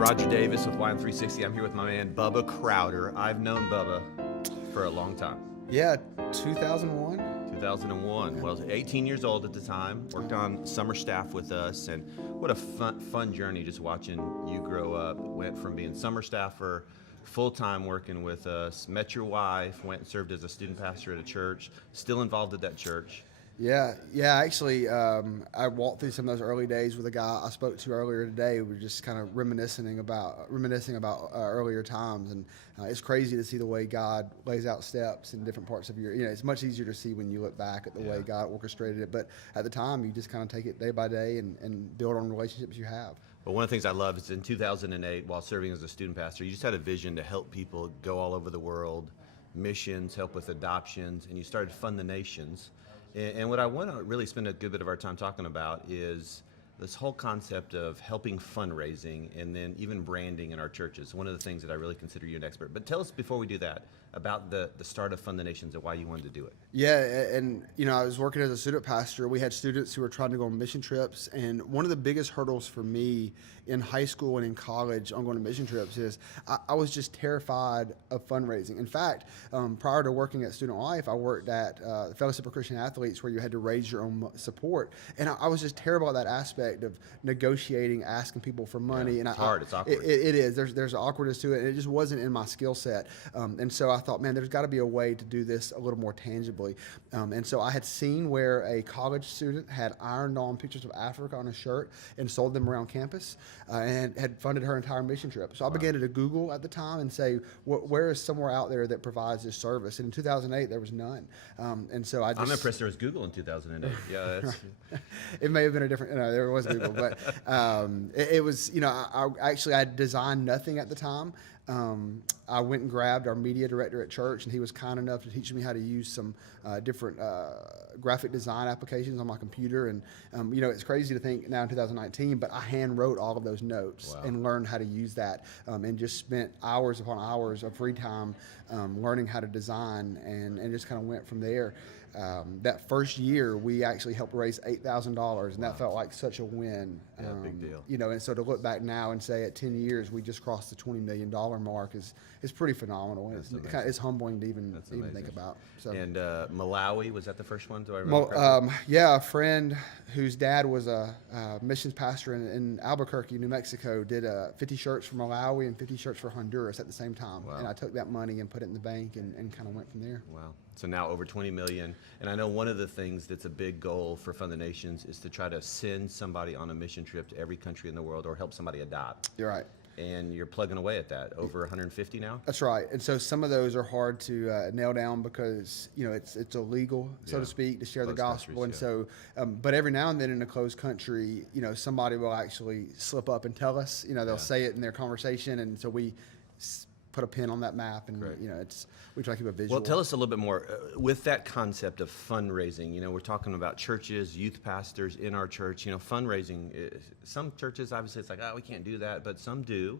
Roger Davis with YM360. I'm here with my man Bubba Crowder. I've known Bubba for a long time. Yeah, 2001. 2001. Yeah. Well, I was 18 years old at the time. Worked on summer staff with us, and what a fun journey just watching you grow up. Went from being summer staffer, full-time working with us, met your wife, went and served as a student pastor at a church, still involved at that church. Yeah. Actually, I walked through some of those early days with a guy I spoke to earlier today. We were just kind of reminiscing about earlier times, and it's crazy to see the way God lays out steps in different parts of your. It's much easier to see when you look back at the way God orchestrated it. But at the time, you just kind of take it day by day and build on relationships you have. But one of the things I love is in 2008, while serving as a student pastor, you just had a vision to help people go all over the world, missions, help with adoptions, and you started Fund the Nations. And what I want to really spend a good bit of our time talking about is this whole concept of helping fundraising and then even branding in our churches. One of the things that I really consider you an expert. But tell us before we do that about the start of Fund the Nations and why you wanted to do it. Yeah, and I was working as a student pastor. We had students who were trying to go on mission trips, and one of the biggest hurdles for me in high school and in college on going to mission trips is I was just terrified of fundraising. In fact, prior to working at Student Life, I worked at the Fellowship of Christian Athletes, where you had to raise your own support, and I was just terrible at that aspect of negotiating, asking people for money. Yeah, and it's hard. It's awkward. It is. There's awkwardness to it, and it just wasn't in my skill set. And so I thought, man, there's got to be a way to do this a little more tangibly. And so I had seen where a college student had ironed on pictures of Africa on a shirt and sold them around campus, and had funded her entire mission trip. So I began to Google at the time and say, where is somewhere out there that provides this service? And in 2008, there was none. And so I'm impressed there was Google in 2008. Yeah, that's... It may have been a different. No, there was Google, but it was. I had designed nothing at the time. I went and grabbed our media director at church, and he was kind enough to teach me how to use some different graphic design applications on my computer. And it's crazy to think now in 2019, but I hand wrote all of those notes and learned how to use that, and just spent hours upon hours of free time learning how to design, and just kind of went from there. That first year, we actually helped raise $8,000, and that felt like such a win. Yeah, big deal. And so to look back now and say at 10 years we just crossed the $20 million mark is pretty phenomenal. It's humbling to even think about. So. And Malawi, was that the first one? Do I remember? Yeah, a friend whose dad was a missions pastor in Albuquerque, New Mexico, did 50 shirts for Malawi and 50 shirts for Honduras at the same time. Wow. And I took that money and put it in the bank and kind of went from there. Wow. So now over 20 million. And I know one of the things that's a big goal for Fund the Nations is to try to send somebody on a mission trip to every country in the world or help somebody adopt. You're right. And you're plugging away at that. Over 150 now? That's right. And so some of those are hard to nail down because, it's illegal, so to speak, to share the gospel. And so, but every now and then in a closed country, somebody will actually slip up and tell us, they'll say it in their conversation. And so we put a pin on that map, and we try to keep a visual. Well, tell us a little bit more with that concept of fundraising. We're talking about churches, youth pastors in our church. Fundraising. Some churches, obviously, it's like, we can't do that, but some do.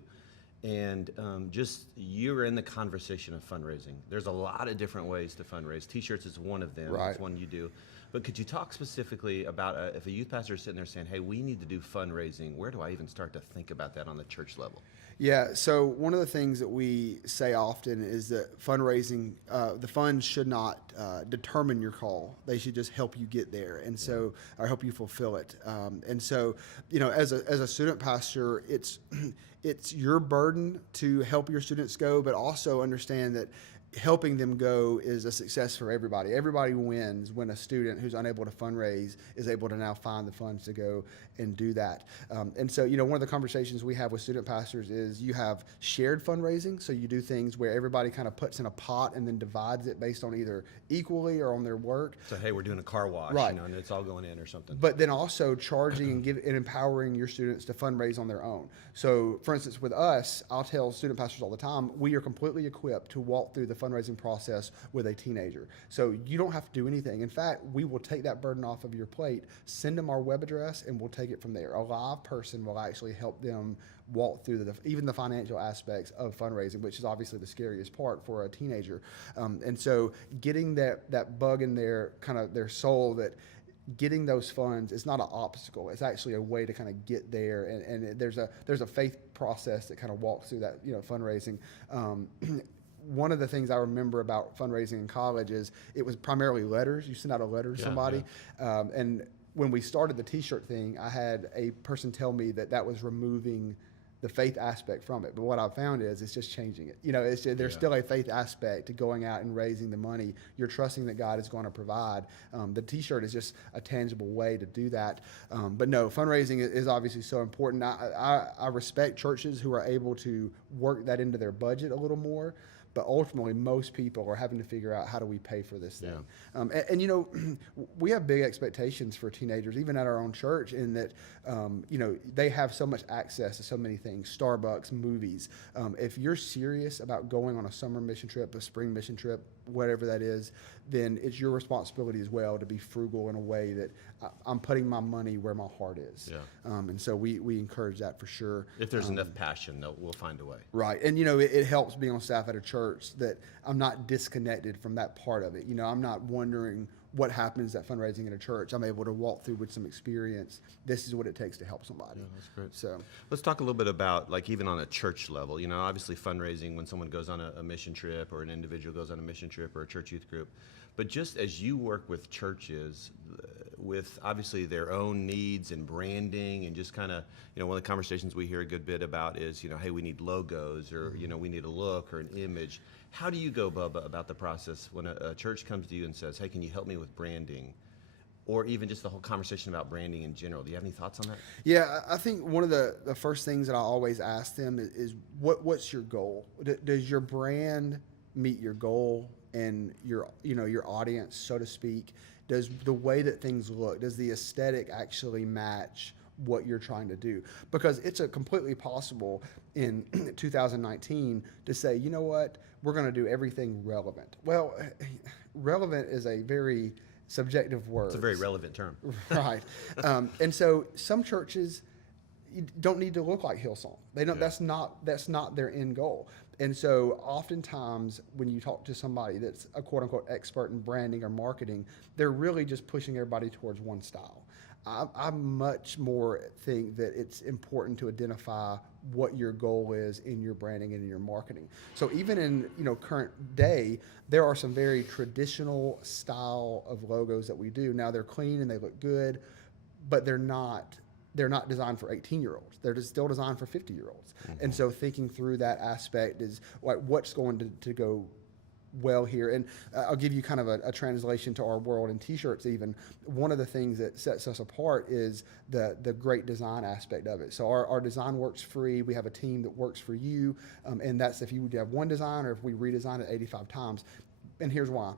And just you're in the conversation of fundraising. There's a lot of different ways to fundraise. T-shirts is one of them. Right. It's one you do. But could you talk specifically about if a youth pastor is sitting there saying, hey, we need to do fundraising, where do I even start to think about that on the church level? Yeah, so one of the things that we say often is that fundraising, the funds should not determine your call. They should just help you get there, and so or help you fulfill it. And so, as a student pastor, it's your burden to help your students go, but also understand that helping them go is a success for everybody. Everybody wins when a student who's unable to fundraise is able to now find the funds to go and do that. And so, one of the conversations we have with student pastors is you have shared fundraising. So you do things where everybody kind of puts in a pot and then divides it based on either equally or on their work. So, hey, we're doing a car wash, right. And it's all going in or something. But then also charging and empowering your students to fundraise on their own. So, for instance, with us, I'll tell student pastors all the time, we are completely equipped to walk through the fundraising process with a teenager. So you don't have to do anything. In fact, we will take that burden off of your plate, send them our web address, and we'll take it from there. A live person will actually help them walk through even the financial aspects of fundraising, which is obviously the scariest part for a teenager. And so getting that bug in their kind of their soul that getting those funds is not an obstacle. It's actually a way to kind of get there. And there's a faith process that kind of walks through that, fundraising. One of the things I remember about fundraising in college is it was primarily letters. You send out a letter to somebody. And when we started the T-shirt thing, I had a person tell me that was removing the faith aspect from it. But what I've found is it's just changing it. There's still a faith aspect to going out and raising the money. You're trusting that God is going to provide. The T-shirt is just a tangible way to do that. But no, fundraising is obviously so important. I respect churches who are able to work that into their budget a little more. But ultimately, most people are having to figure out, how do we pay for this thing? Yeah. We have big expectations for teenagers, even at our own church, in that, they have so much access to so many things, Starbucks, movies. If you're serious about going on a summer mission trip, a spring mission trip, whatever that is, then it's your responsibility as well to be frugal in a way that I'm putting my money where my heart is. Yeah. And so we encourage that for sure. If there's enough passion, we'll find a way. Right. And, it helps being on staff at a church that I'm not disconnected from that part of it. I'm not wondering what happens at fundraising in a church. I'm able to walk through with some experience. This is what it takes to help somebody. Yeah, that's great. So let's talk a little bit about, like, even on a church level, obviously fundraising when someone goes on a mission trip, or an individual goes on a mission trip, or a church youth group. But just as you work with churches, with obviously their own needs and branding, and just kind of, one of the conversations we hear a good bit about is, hey, we need logos, or, we need a look or an image. How do you go, Bubba, about the process when a church comes to you and says, hey, can you help me with branding? Or even just the whole conversation about branding in general. Do you have any thoughts on that? Yeah, I think one of the first things that I always ask them is what's your goal? Does your brand meet your goal and your audience, so to speak? Does the way that things look, does the aesthetic actually match what you're trying to do? Because it's completely possible in 2019 to say, you know what, we're going to do everything relevant. Well, relevant is a very subjective word. It's a very relevant term. Right. And so some churches don't need to look like Hillsong. They don't. Yeah. That's not their end goal. And so oftentimes when you talk to somebody that's a quote unquote expert in branding or marketing, they're really just pushing everybody towards one style. I much more think that it's important to identify what your goal is in your branding and in your marketing. So even in current day, there are some very traditional style of logos that we do. Now they're clean and they look good, but they're not designed for 18-year-olds. They're still designed for 50-year-olds. Mm-hmm. And so thinking through that aspect is like what's going to go well here. And I'll give you kind of a translation to our world in T-shirts even. One of the things that sets us apart is the great design aspect of it. So our design works free. We have a team that works for you. And that's if you would have one design or if we redesign it 85 times. And here's why.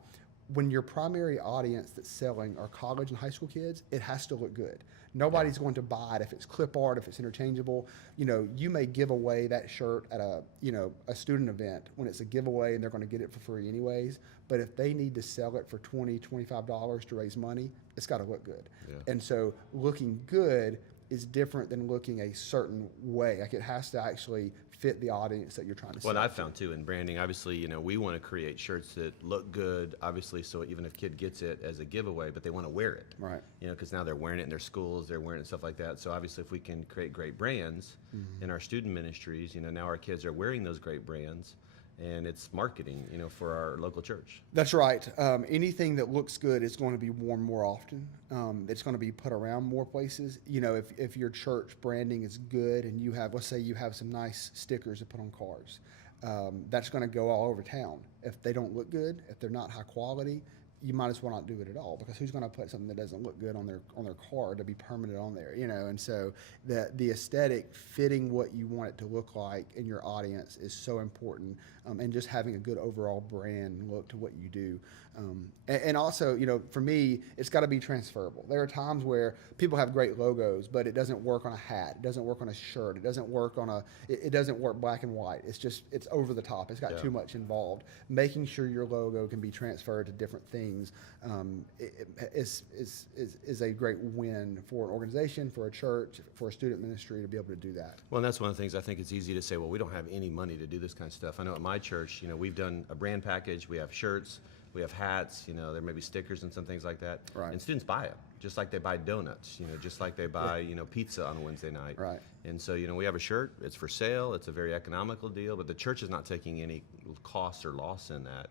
When your primary audience that's selling are college and high school kids, it has to look good. Nobody's going to buy it if it's clip art, if it's interchangeable. You may give away that shirt at a student event when it's a giveaway and they're going to get it for free anyways. But if they need to sell it for $20, $25 to raise money, it's got to look good. Yeah. And so looking good is different than looking a certain way. Like it has to actually fit the audience that you're trying to sell. What I've found too in branding, obviously, we want to create shirts that look good, obviously, so even if a kid gets it as a giveaway, but they want to wear it. Right. Because now they're wearing it in their schools, they're wearing it and stuff like that. So obviously if we can create great brands in our student ministries, now our kids are wearing those great brands. And it's marketing, for our local church. That's right. Anything that looks good is going to be worn more often. It's going to be put around more places. If your church branding is good and let's say you have some nice stickers to put on cars, that's going to go all over town. If they don't look good, if they're not high quality, you might as well not do it at all, because who's going to put something that doesn't look good on their car to be permanent on there, And so the aesthetic fitting what you want it to look like in your audience is so important, and just having a good overall brand look to what you do. And also, for me, it's got to be transferable. There are times where people have great logos, but it doesn't work on a hat, it doesn't work on a shirt, it doesn't work on it doesn't work black and white. It's over the top. It's got too much involved. Making sure your logo can be transferred to different things is a great win for an organization, for a church, for a student ministry to be able to do that. Well, and that's one of the things I think it's easy to say, well, we don't have any money to do this kind of stuff. I know at my church, we've done a brand package, we have shirts, We have hats, there may be stickers and some things like that. Right. And students buy them, just like they buy donuts, just like they buy, pizza on a Wednesday night. Right. And so, we have a shirt, it's for sale, it's a very economical deal, but the church is not taking any cost or loss in that.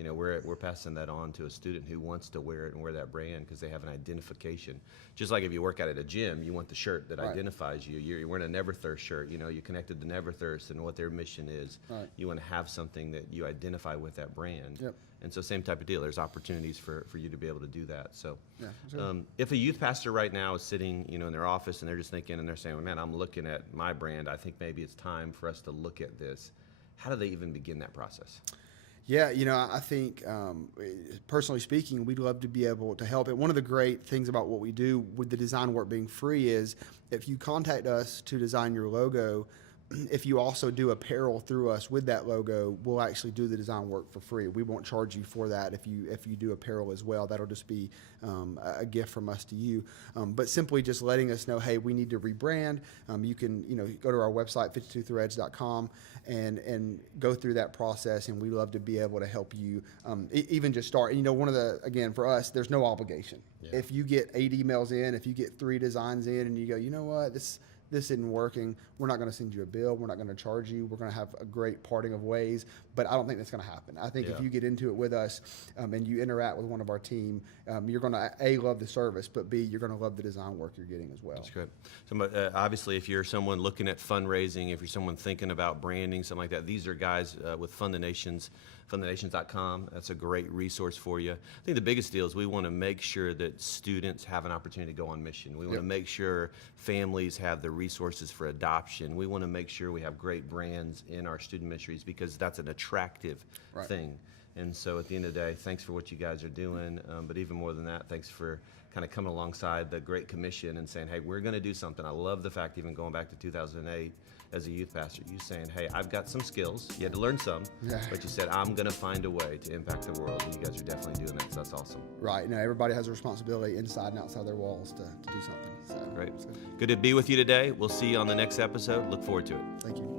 We're passing that on to a student who wants to wear it and wear that brand because they have an identification. Just like if you work out at a gym, you want the shirt that Right. identifies you. You're wearing a Never Thirst shirt. You connected to Never Thirst and what their mission is. Right. You want to have something that you identify with that brand. Yep. And so same type of deal. There's opportunities for you to be able to do that. So Yeah, sure. if a youth pastor right now is sitting in their office and they're just thinking and they're saying, well, man, I'm looking at my brand. I think maybe it's time for us to look at this. How do they even begin that process? Yeah, I think personally speaking, we'd love to be able to help. And one of the great things about what we do with the design work being free is if you contact us to design your logo, if you also do apparel through us with that logo, we'll actually do the design work for free. We won't charge you for that if you do apparel as well. That'll just be a gift from us to you. But simply just letting us know, hey, we need to rebrand. You can go to our website 52threads.com and go through that process, and we love to be able to help you even just start. And one of the, again, for us, there's no obligation. Yeah. If you get 8 emails in, if you get 3 designs in, and you go, you know what, this isn't working, we're not going to send you a bill, we're not going to charge you, we're going to have a great parting of ways, but I don't think that's going to happen. I think if you get into it with us and you interact with one of our team, you're going to A, love the service, but B, you're going to love the design work you're getting as well. That's good. So obviously, if you're someone looking at fundraising, if you're someone thinking about branding, something like that, these are guys with Fund the Nations, fundthenations.com. That's a great resource for you. I think the biggest deal is we want to make sure that students have an opportunity to go on mission. We want to make sure families have the resources for adoption. We want to make sure we have great brands in our student ministries because that's an attractive thing. And so at the end of the day, thanks for what you guys are doing. But even more than that, thanks for kind of coming alongside the Great Commission and saying, hey, we're going to do something. I love the fact, even going back to 2008, as a youth pastor, you saying, hey, I've got some skills. You had to learn some, but you said, I'm going to find a way to impact the world. And you guys are definitely doing that, so that's awesome. Right. Everybody has a responsibility inside and outside their walls to do something. So, great. Good to be with you today. We'll see you on the next episode. Look forward to it. Thank you.